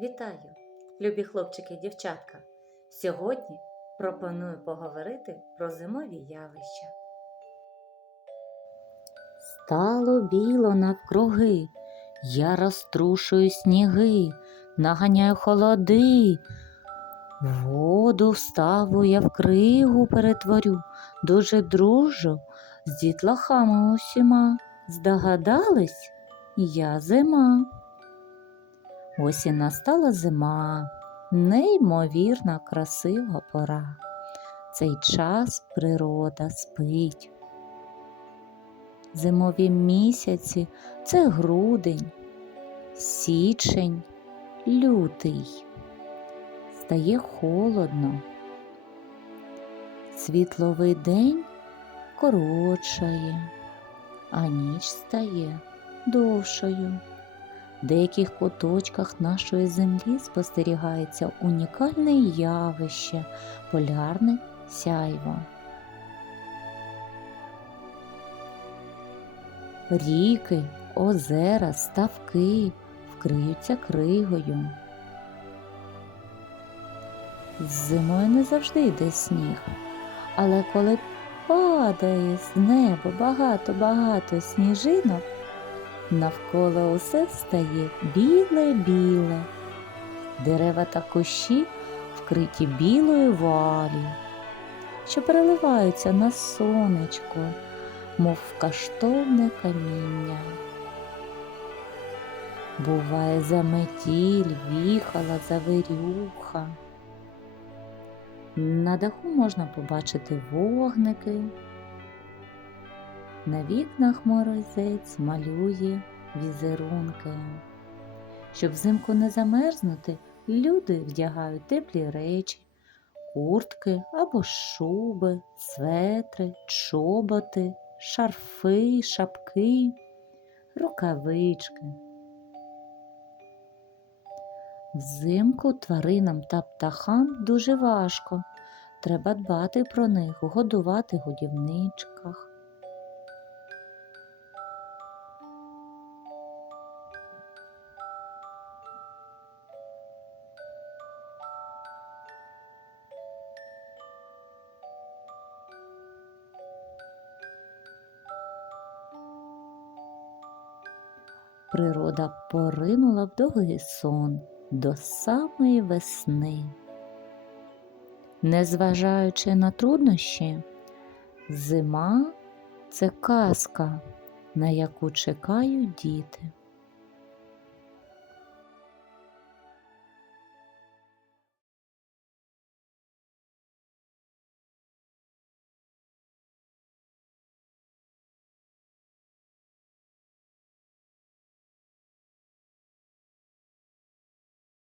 Вітаю, любі хлопчики і дівчатка! Сьогодні пропоную поговорити про зимові явища. Стало біло навкруги, я розтрушую сніги, наганяю холоди. Воду вставу я в кригу перетворю, дуже дружу з дітлахами усіма. Здогадались, я зима. Ось і настала зима, неймовірна красива пора. Цей час природа спить. Зимові місяці це грудень, січень, лютий. Стає холодно. Світловий день коротшає, а ніч стає довшою. В деяких куточках нашої землі спостерігається унікальне явище полярне сяйво. Ріки, озера, ставки вкриються кригою. Зимою не завжди йде сніг, але коли падає з неба багато-багато сніжинок, Навколо усе стає біле-біле, дерева та кущі вкриті білою вуаллю, що переливаються на сонечко, мов каштовне каміння. Буває заметіль, віхала, завирюха. На даху можна побачити вогники. На вікнах морозець малює візерунки. Щоб взимку не замерзнути, люди вдягають теплі речі, куртки або шуби, светри, чоботи, шарфи, шапки, рукавички. Взимку тваринам та птахам дуже важко. Треба дбати про них, годувати годівничках. Природа поринула в довгий сон до самої весни. Незважаючи на труднощі, зима це казка, на яку чекають діти.